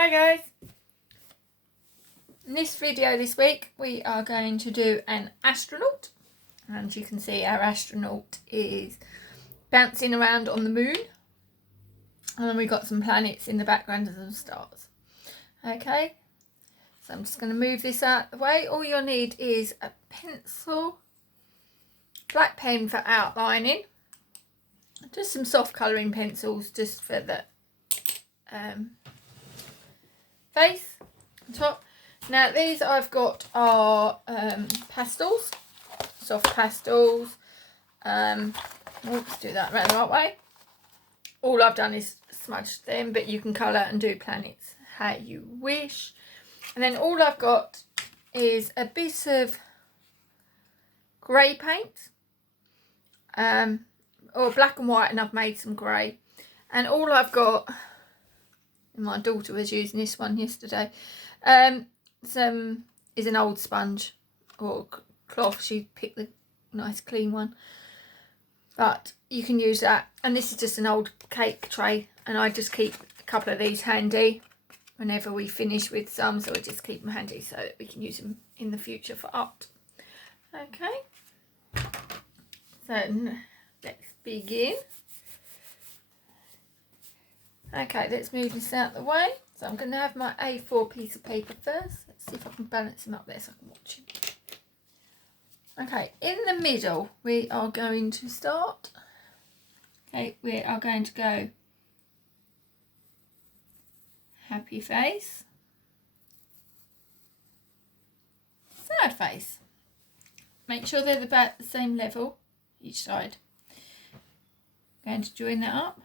Hi guys! In this video this week we are going to do an astronaut, and you can see our astronaut is bouncing around on the moon, and then we've got some planets in the background and some stars. Okay, so I'm just going to move this out of the way. All you'll need is a pencil, black pen for outlining, just some soft colouring pencils just for the face on top. Now these I've got are pastels, soft pastels. Let's do that around the right way. All I've done is smudge them, but you can colour and do planets how you wish. And then all I've got is a bit of grey paint, or black and white, and I've made some grey. And all I've got, my daughter was using this one yesterday, is an old sponge or cloth. She picked the nice clean one, but you can use that. And this is just an old cake tray, and I just keep a couple of these handy whenever we finish with some, so I just keep them handy so that we can use them in the future for art. Okay, so let's begin. Okay, let's move this out of the way. So I'm going to have my A4 piece of paper first. Let's see if I can balance him up there so I can watch him. Okay, in the middle we are going to start. Okay, we are going to go happy face, sad face. Make sure they're about the same level each side. Going to join that up.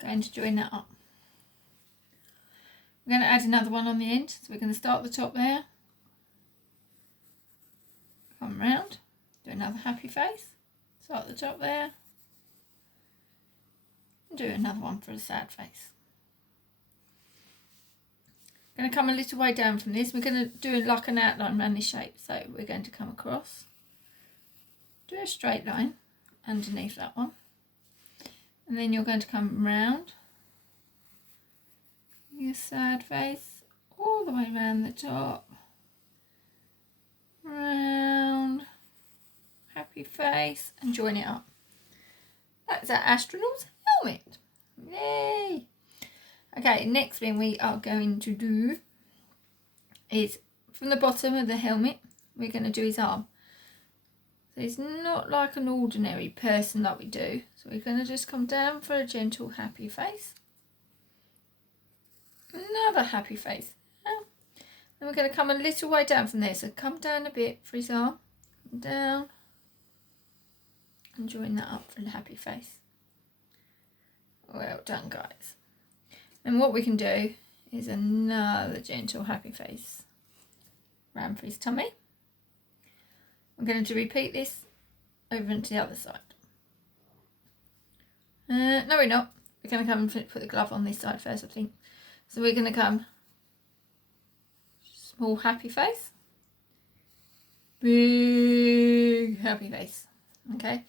Going to join that up. We're going to add another one on the end, so we're going to start at the top there, come round, do another happy face, start at the top there, and do another one for a sad face. Going to come a little way down from this. We're going to do like an outline around this shape, so we're going to come across, do a straight line underneath that one. And then you're going to come round your sad face all the way around the top, round, happy face, and join it up. That's our astronaut's helmet. Yay! Okay, next thing we are going to do is from the bottom of the helmet, we're going to do his arm. So it's not like an ordinary person like we do. So we're going to just come down for a gentle happy face. Another happy face. Then we're going to come a little way down from there. So come down a bit for his arm. Down. And join that up for the happy face. Well done, guys. And what we can do is another gentle happy face. Round for his tummy. I'm going to repeat this over into the other side. No, we're not. We're going to come and put the glove on this side first, I think. So we're going to come small happy face, big happy face. Okay,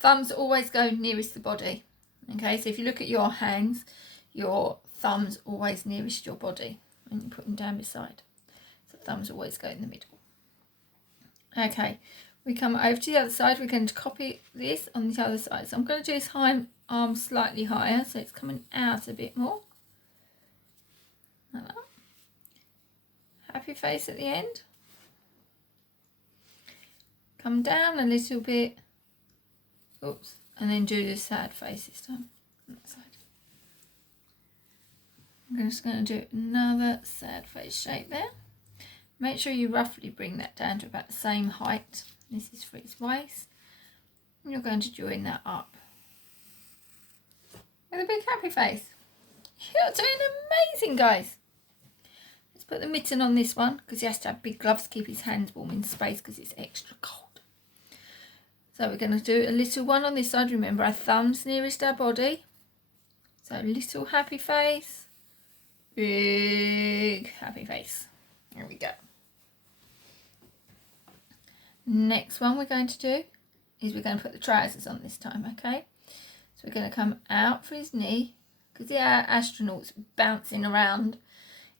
thumbs always go nearest the body. Okay, so if you look at your hands, your thumbs always nearest your body when you put them down beside. So thumbs always go in the middle. Okay, we come over to the other side. We're going to copy this on the other side. So I'm going to do his arm slightly higher, so it's coming out a bit more. Like that. Happy face at the end. Come down a little bit. Oops, and then do the sad face this time on that side. I'm just going to do another sad face shape there. Make sure you roughly bring that down to about the same height. This is for his waist. And you're going to join that up with a big happy face. You're doing amazing, guys. Let's put the mitten on this one because he has to have big gloves to keep his hands warm in space because it's extra cold. So we're going to do a little one on this side. Remember, our thumb's nearest our body. So little happy face, big happy face. There we go. Next one we're going to do is we're going to put the trousers on this time, okay? So we're going to come out for his knee, because the astronauts bouncing around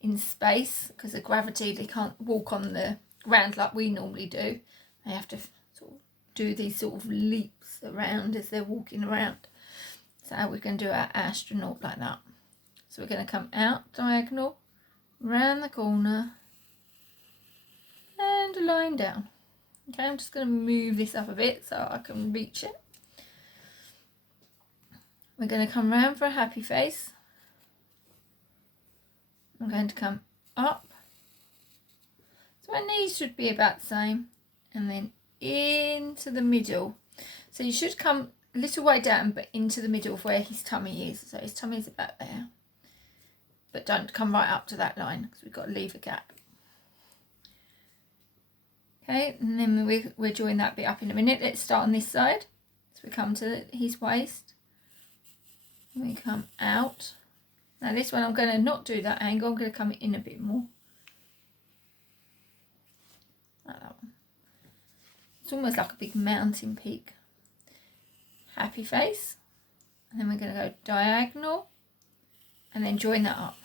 in space because of gravity. They can't walk on the ground like we normally do. They have to sort of do these sort of leaps around as they're walking around. So we're going to do our astronaut like that. So we're going to come out diagonal, round the corner, and a line down. Okay, I'm just going to move this up a bit so I can reach it. We're going to come round for a happy face. I'm going to come up. So my knees should be about the same. And then into the middle. So you should come a little way down, but into the middle of where his tummy is. So his tummy is about there. But don't come right up to that line because we've got to leave a gap. Okay, and then we'll join that bit up in a minute. Let's start on this side. So we come to his waist. And we come out. Now this one I'm going to not do that angle. I'm going to come in a bit more. Like that one. It's almost like a big mountain peak. Happy face. And then we're going to go diagonal. And then join that up.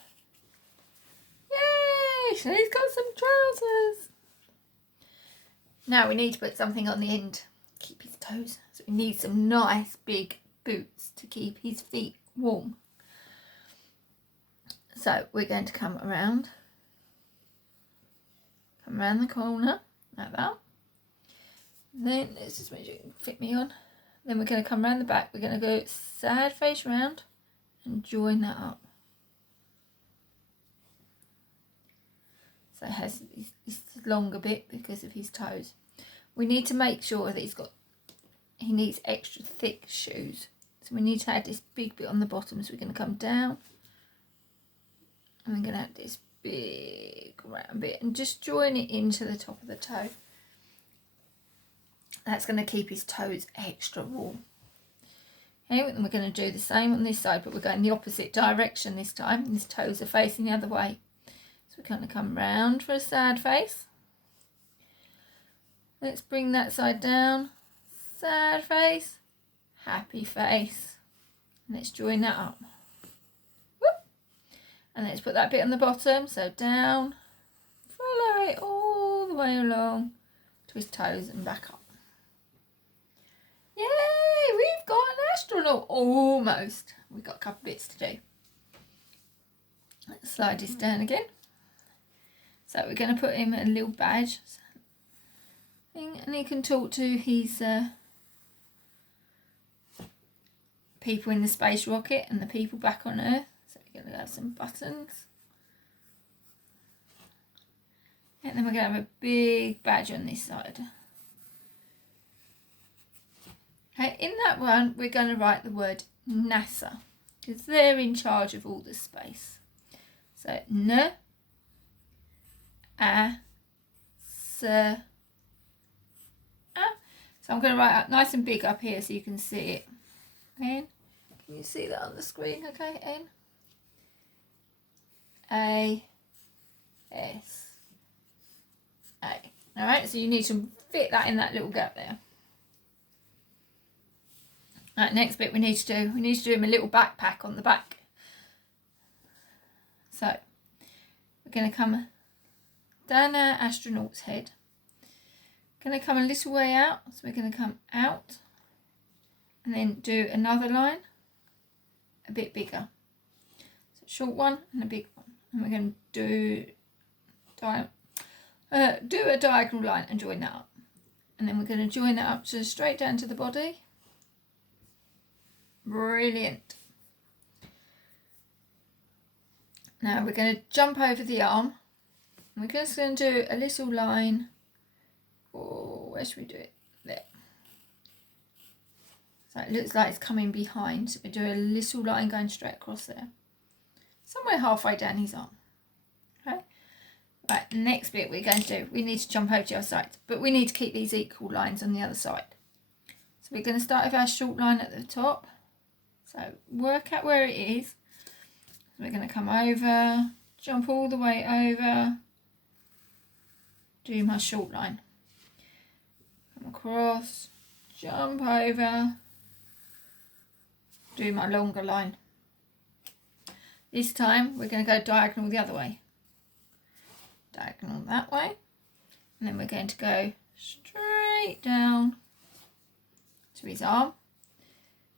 Yay! So he's got some trousers. Now we need to put something on the end. Keep his toes. So we need some nice big boots to keep his feet warm. So we're going to come around the corner like that. And then let's just make sure you can fit me on. Then we're going to come around the back. We're going to go sad face round and join that up. So it has this longer bit because of his toes. We need to make sure that he needs extra thick shoes. So we need to add this big bit on the bottom. So we're going to come down. And we're going to add this big round bit and just join it into the top of the toe. That's going to keep his toes extra warm. Okay, and we're going to do the same on this side, but we're going the opposite direction this time. His toes are facing the other way. So we're going to come round for a sad face. Let's bring that side down. Sad face. Happy face. And let's join that up. Whoop. And let's put that bit on the bottom. So down. Follow it all the way along to his toes and back up. Yay! We've got an astronaut. Almost. We've got a couple bits to do. Let's slide this down again. So we're going to put him a little badge thing, and he can talk to his people in the space rocket and the people back on Earth. So we're going to have some buttons. And then we're going to have a big badge on this side. Okay, in that one, we're going to write the word NASA, because they're in charge of all the space. So, N, A, S, A. So I'm going to write up nice and big up here so you can see it. N, can you see that on the screen? Okay, N, A, S, A. All right, so you need to fit that in that little gap there. Right, next bit we need to do him a little backpack on the back. So we're going to come down our astronaut's head. Going to come a little way out, so we're going to come out and then do another line a bit bigger. So short one and a big one, and we're going to do a diagonal line and join that up, and then we're going to join that up to straight down to the body. Brilliant. Now we're going to jump over the arm. We're just going to do a little line. Oh, where should we do it? There. So it looks like it's coming behind. So we do a little line going straight across there. Somewhere halfway down his arm. Okay. Right, next bit we're going to do, we need to jump over to the other side. But we need to keep these equal lines on the other side. So we're going to start with our short line at the top. So work out where it is. We're going to come over, jump all the way over, do my short line. Come across, jump over, do my longer line. This time we're going to go diagonal the other way. Diagonal that way. And then we're going to go straight down to his arm.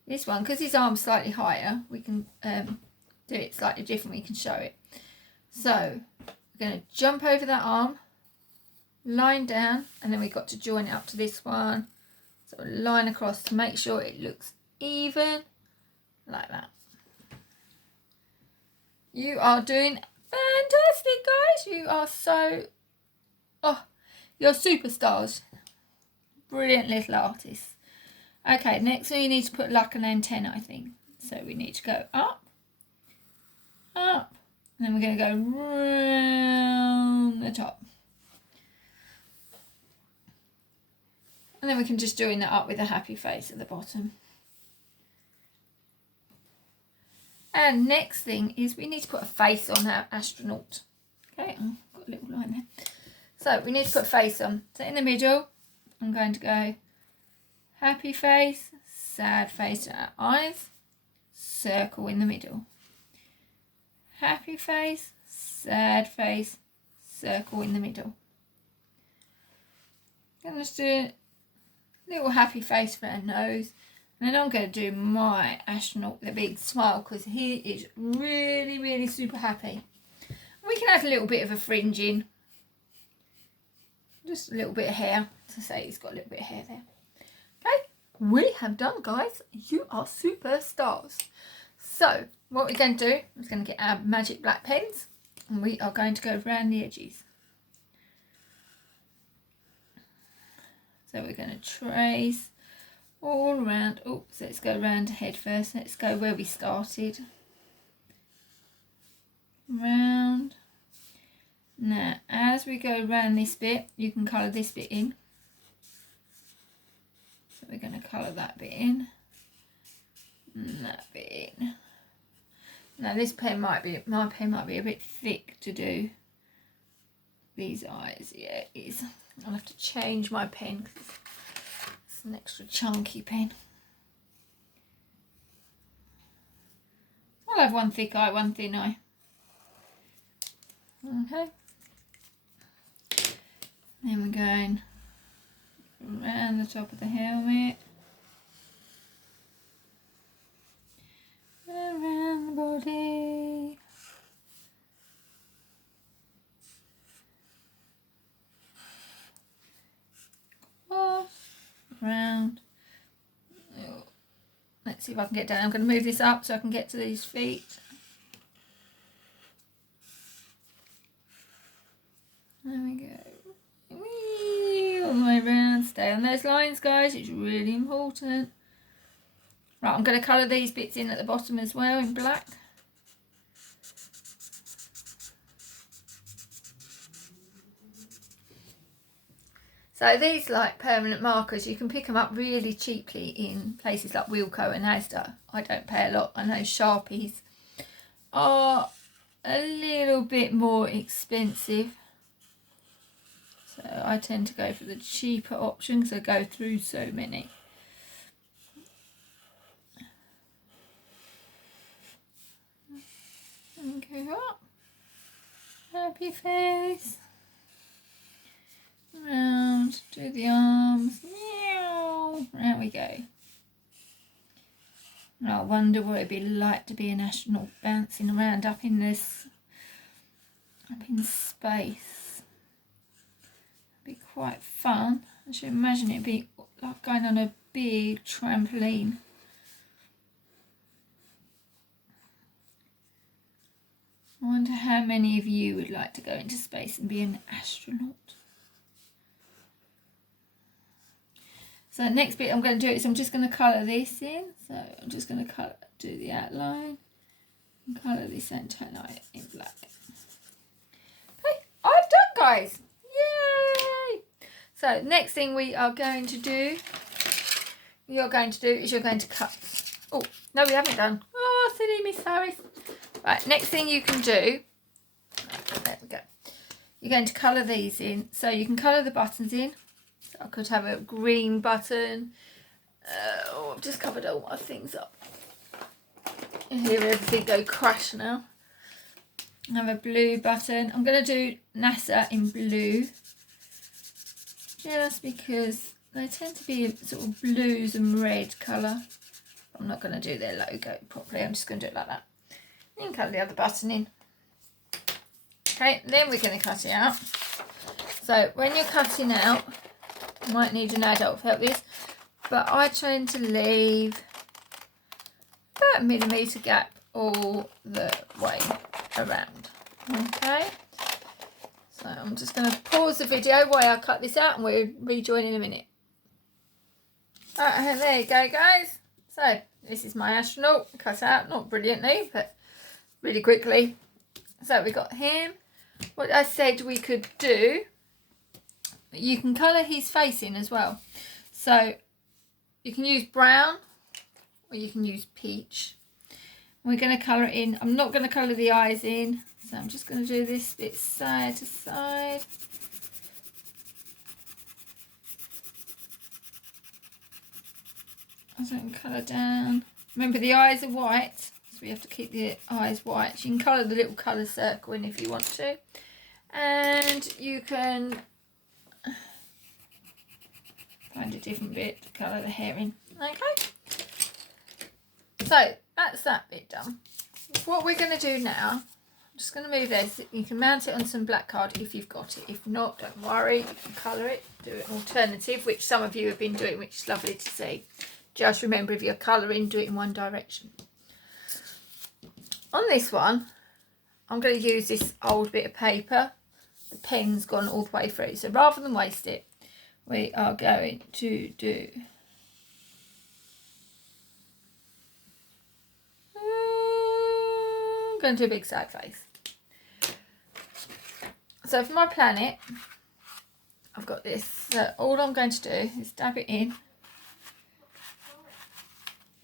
This one, because his arm's slightly higher, we can do it slightly different. We can show it. So we're going to jump over that arm, line down, and then we've got to join it up to this one. So line across to make sure it looks even, like that. You are doing fantastic, guys. You are so, you're superstars. Brilliant little artists. Okay, next we need to put like an antenna, I think. So we need to go up, up, and then we're going to go round the top. And then we can just join that up with a happy face at the bottom. And next thing is we need to put a face on our astronaut. Okay, I've got a little line there. So we need to put a face on. So in the middle, I'm going to go happy face, sad face to our eyes, circle in the middle. Happy face, sad face, circle in the middle. I'm just do a little happy face for our nose. And then I'm going to do my astronaut with a big smile because he is really, really super happy. We can add a little bit of a fringe in. Just a little bit of hair. To say he's got a little bit of hair there. Okay, we have done, guys. You are superstars. So, what we're going to do is going to get our magic black pens. And we are going to go around the edges. So we're going to trace all around. Oh, so let's go round ahead first. Let's go where we started. Round. Now, as we go round this bit, you can colour this bit in. So we're going to colour that bit in. And that bit in. Now this pen might be, my pen might be a bit thick to do these eyes. Yeah, it is. I'll have to change my pen because it's an extra chunky pen. I'll have one thick eye, one thin eye. Okay. Then we're going around the top of the helmet. Around the body. Round. Let's see if I can get down. I'm going to move this up so I can get to these feet. There we go. Whee, all the way around. Stay on those lines, guys. It's really important. Right, I'm going to colour these bits in at the bottom as well in black. So these like permanent markers, you can pick them up really cheaply in places like Wilko and Asda. I don't pay a lot. I know Sharpies are a little bit more expensive. So I tend to go for the cheaper option because I go through so many. And go up. Happy face. Round, do the arms. Meow. There we go. And I wonder what it'd be like to be an astronaut bouncing around up in this, up in space. It'd be quite fun. I should imagine it'd be like going on a big trampoline. I wonder how many of you would like to go into space and be an astronaut. So next bit I'm going to do is I'm just going to colour this in. So I'm just going to do the outline and colour this antenna in black. Okay, I've done, guys. Yay! So next thing we are going to do, you're going to cut. Oh, no, we haven't done. Oh, silly Miss Harris. Right, next thing you can do, there we go. You're going to colour these in. So you can colour the buttons in. So I could have a green button. Oh, I've just covered all my things up. You hear everything go crash now. I have a blue button. I'm going to do NASA in blue, just because they tend to be sort of blues and red colour. I'm not going to do their logo properly. I'm just going to do it like that. You can cut the other button in. Okay, then we're going to cut it out. So when you're cutting out, you might need an adult to help this, but I tend to leave about a millimetre gap all the way around. Okay, so I'm just going to pause the video while I cut this out and we'll rejoin in a minute. Alright, there you go, guys. So this is my astronaut cut out, not brilliantly, but really quickly. So we got him. What I said we could do, you can colour his face in as well. So you can use brown or you can use peach. We're going to colour it in. I'm not going to colour the eyes in, so I'm just going to do this bit side to side. I don't colour down. Remember, the eyes are white, so we have to keep the eyes white. You can colour the little colour circle in if you want to. And you can find a different bit to colour the hair in. Okay. So that's that bit done. What we're going to do now, I'm just going to move this. You can mount it on some black card if you've got it. If not, don't worry. You can colour it. Do an alternative, which some of you have been doing, which is lovely to see. Just remember, if you're colouring, do it in one direction. On this one, I'm going to use this old bit of paper. The pen's gone all the way through. So rather than waste it, we are going to do... I'm going to do a big sad face. So for my planet, I've got this. So all I'm going to do is dab it in.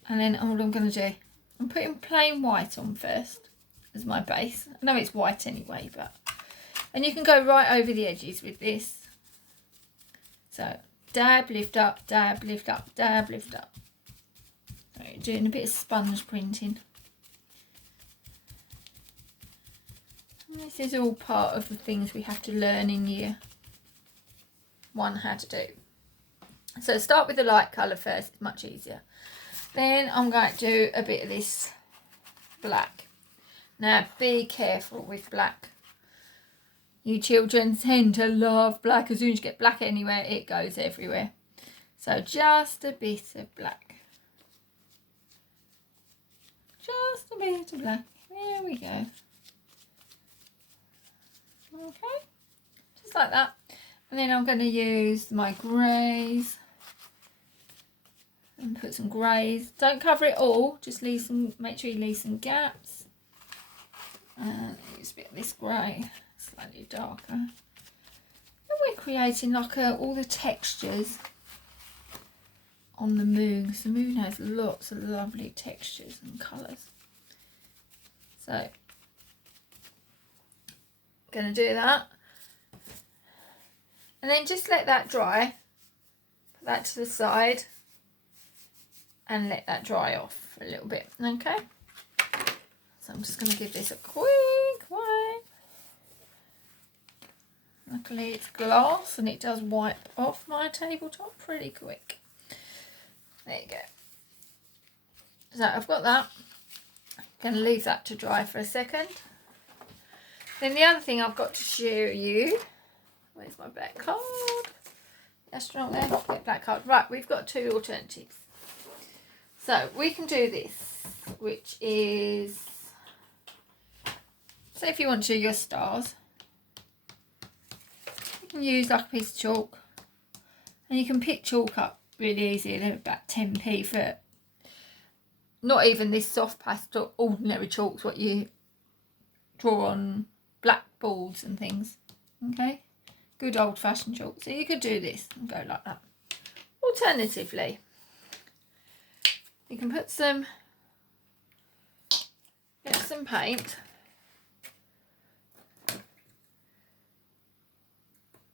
And then all I'm going to do, I'm putting plain white on first as my base. I know it's white anyway, but... And you can go right over the edges with this. So dab, lift up, dab, lift up, dab, lift up. So you're doing a bit of sponge printing. This is all part of the things we have to learn in year 1 how to do. So start with the light colour first, it's much easier. Then I'm going to do a bit of this black. Now be careful with black. You children tend to love black. As soon as you get black anywhere, it goes everywhere. So just a bit of black. Just a bit of black. There we go. Okay, just like that. And then I'm going to use my greys and put some greys. Don't cover it all, just leave some, make sure you leave some gaps. And use a bit of this grey, slightly darker. And we're creating like all the textures on the moon, because the moon has lots of lovely textures and colours. So going to do that, and then just let that dry. Put that to the side and let that dry off for a little bit. Okay, so I'm just going to give this a quick wipe. Luckily it's glass and it does wipe off my tabletop pretty quick. There you go. So I've got that. I'm going to leave that to dry for a second. Then the other thing I've got to show you, where's my black card? Astronaut there, get black card. Right, we've got 2 alternatives. So we can do this, which is, say if you want to do your stars, you can use like a piece of chalk, and you can pick chalk up really easy. They're about 10p for not even this soft pastel, ordinary chalk's what you draw on blackboards and things. Okay, good old-fashioned chalk. So you could do this and go like that. Alternatively, you can put some, get some paint,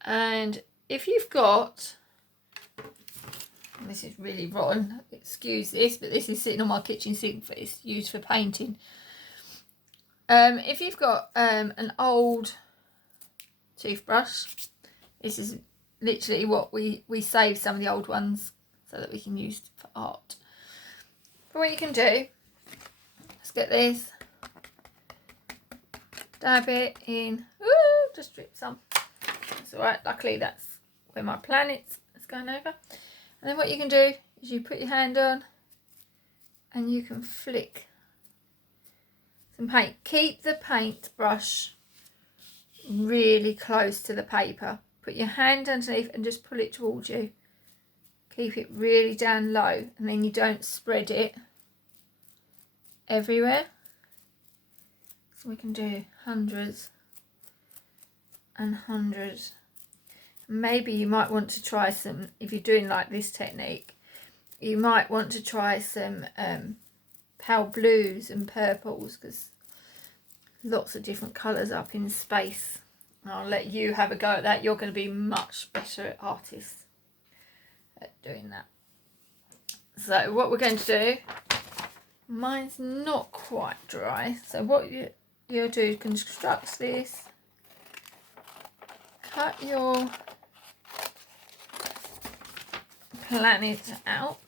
and if you've got, this is really rotten, excuse this, but this is sitting on my kitchen sink, for it's used for painting. If you've got an old toothbrush, this is literally what we save some of the old ones so that we can use for art. But what you can do, let's get this, dab it in, ooh, just drip some. That's alright, luckily that's where my planet is going over. And then what you can do is you put your hand on and you can flick some paint. Keep the paintbrush really close to the paper. Put your hand underneath and just pull it towards you. Keep it really down low, and then you don't spread it everywhere. So we can do hundreds and hundreds. Maybe you might want to try some, if you're doing like this technique, you might want to try some pale blues and purples, because lots of different colours up in space. I'll let you have a go at that. You're going to be much better artists at doing that. So what we're going to do, mine's not quite dry, so what you'll do is construct this, cut your planet out,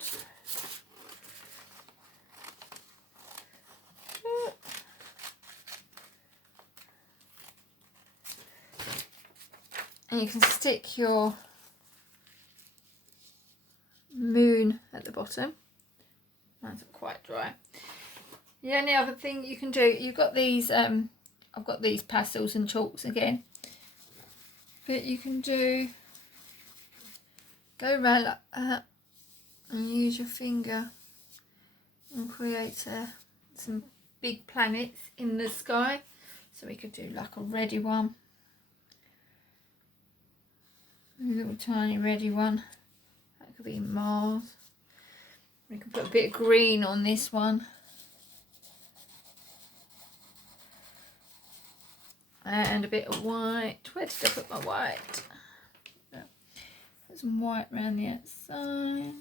and you can stick your moon at the bottom. Mine's not quite dry. The only other thing you can do, you've got these, I've got these pastels and chalks again, but you can go around like that and use your finger and create some big planets in the sky. So we could do like a reddy one, a little tiny reddy one, that could be Mars. We can put a bit of green on this one, and a bit of white. Where did I put my white? Put some white around the outside,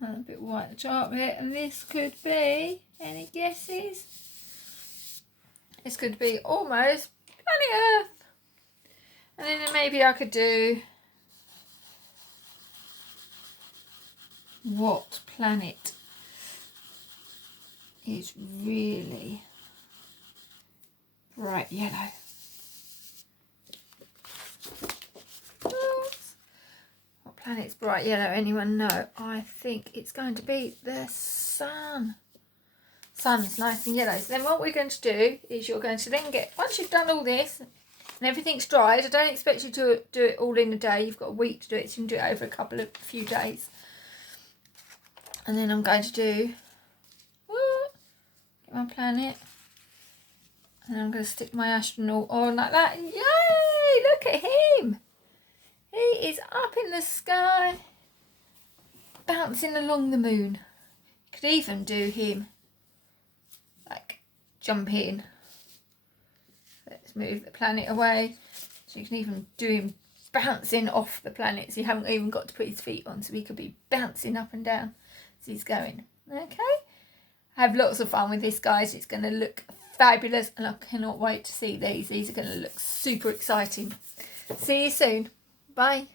and a bit of white at the top bit. And this could be, any guesses? This could be almost planet Earth. And then maybe I could do, what planet is really bright yellow? Oops. What planet's bright yellow? Anyone know? I think it's going to be the sun. Sun's nice and yellow. So then what we're going to do is you're going to then get, once you've done all this and everything's dried, I don't expect you to do it all in a day. You've got a week to do it, so you can do it over a few days. And then I'm going to do, get my planet, and I'm going to stick my astronaut on like that. Yay! Look at him! He is up in the sky, bouncing along the moon. You could even do him like jump in. Let's move the planet away. So you can even do him bouncing off the planet. So you haven't even got to put his feet on. So he could be bouncing up and down as he's going. Okay. I have lots of fun with this, guys. It's going to look fabulous. And I cannot wait to see these. These are going to look super exciting. See you soon. Bye.